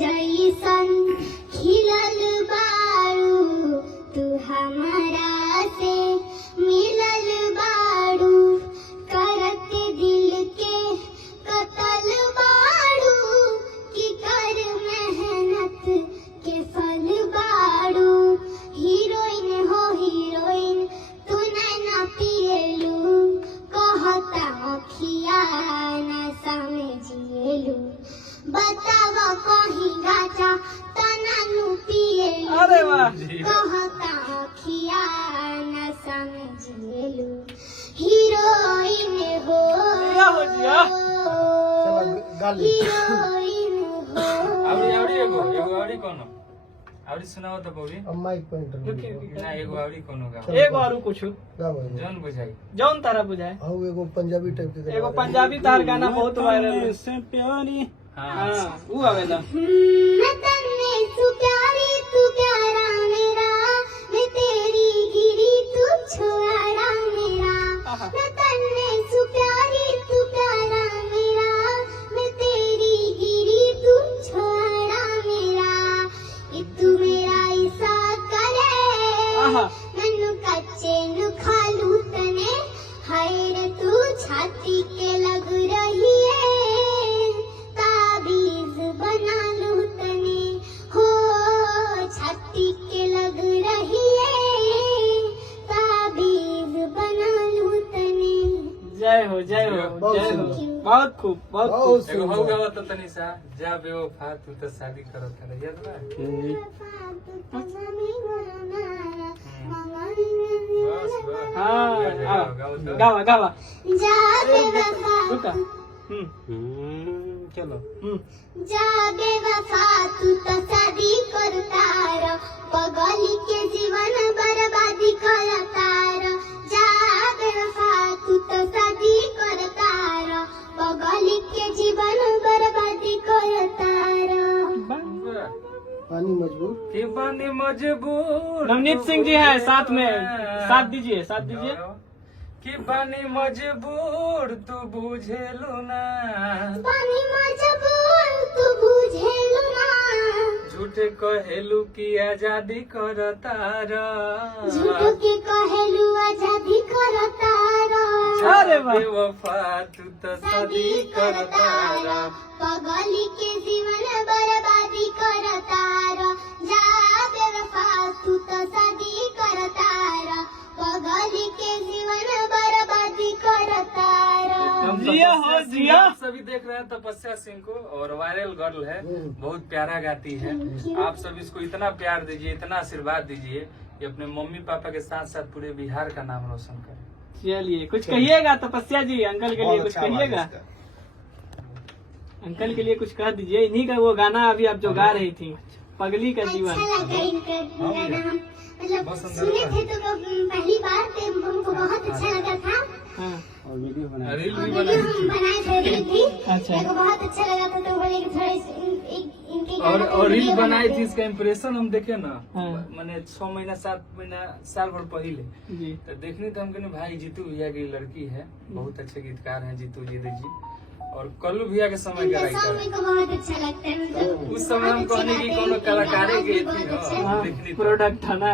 जैसन खिलल बारू तू हमारा से मिलल बारू करत दिल के कतल बारू कि कर मेहनत के फल बारू हीरोइन हो हीरोइन तू नैना पिएलू कहता अखिया नशा में जिएलू बतावा कहीं गाजा तनानु पिएलू अरे वाह कहता अखिया नशा में जिएलू हीरोइन हो हीरोइन हो आवड़ी एगो कोनो आवड़ी सुनाओ तो बौरी माइक पॉइंटर ना एगो आवड़ी कोनो गा एक और कुछ जौन बुझाई जौन तारा बुझाए हाउ एगो पंजाबी टाइप के एगो पंजाबी तार गाना बहुत वायरल से प्यारी हां वो आवेला मैं तन्ने तू प्यारी तू प्यारा मेरा मैं तेरी गिरी तू छुआरा मेरा मैं तन्ने तू प्यारी तू प्यारा मेरा मैं तेरी गिरी तू छुआरा मेरा ये तू मेरा ऐसा करे नन्नु कच्चे नु खालू तने हाय रे तू छाती के लग रही है ताबीज बना लूं तने हो छाती के लग रही है ताबीज बना लूं तने जय हो जय हो जय हो बहुत खूब बहुत एगो हो गवा तो तनी सा जा बेवफा तू तो शादी करत है याद बा बस बस हां गावा गावा जा बेवफा रुका चलो जा बेवफा तू तो शादी करता रो पगली के जीवन बर्बादी करता रो जा बेवफा तू तो शादी करता रो पगली के जीवन बर्बादी करता रो पानी मजबूर कि पानी मजबूर नवनीत सिंह जी है साथ में साथ दीजिए कि पानी मजबूर तू बुझेलू ना पानी मजबूर तू बुझेलू ना झूठे कहेलू कि आजादी करता रा झूठ के कहेलू आजादी करता रो अरे वाह बेवफा तू तो शादी करता रा पगली के जीवन बर्बादी करता रो जा बेवफा तू तो शादी करता रो पगली के जीवन बर्बादी करता रो जिया हो जिया सभी देख रहे हैं तपस्या सिंह को और वायरल गर्ल है बहुत प्यारा गाती है आप सब इसको इतना प्यार दीजिए इतना आशीर्वाद दीजिए कि अपने मम्मी पापा के साथ साथ पूरे बिहार का नाम रोशन करे। चलिए कुछ कहिएगा तपस्या जी अंकल के लिए कुछ कहिएगा अंकल के लिए कुछ कह दीजिए इन्हीं का वो गाना अभी आप जो गा रही थी पगली का जीवन अच्छा लगा इनका गाना हम मतलब सुने थे तो पहली बार थे हमको बहुत अच्छा लगा था हाँ और वीडियो बना रील भी वीडियो हम बनाए थे रील भी अच्छा। मेरे को बहुत अच्छा लगा था तो बोले कि थोड़े इनके गाना और रील वीडियो बनाई बनाते थी इसका इम्प्रेशन हम देखे ना हाँ। मैंने 6 महीना 7 महीना साल भर पहले जी तो देखने तो हम कहने भाई जीतू भैया की लड़की है बहुत अच्छे गीतकार हैं जीतू जी और कल्लू भैया के समय का इनका सॉन्ग राइटर मेरे को बहुत अच्छा लगता है मतलब उस समय हम कहने की कोनो कलाकारी की थी बहुत अच्छा देखनी प्रोडक्ट था ना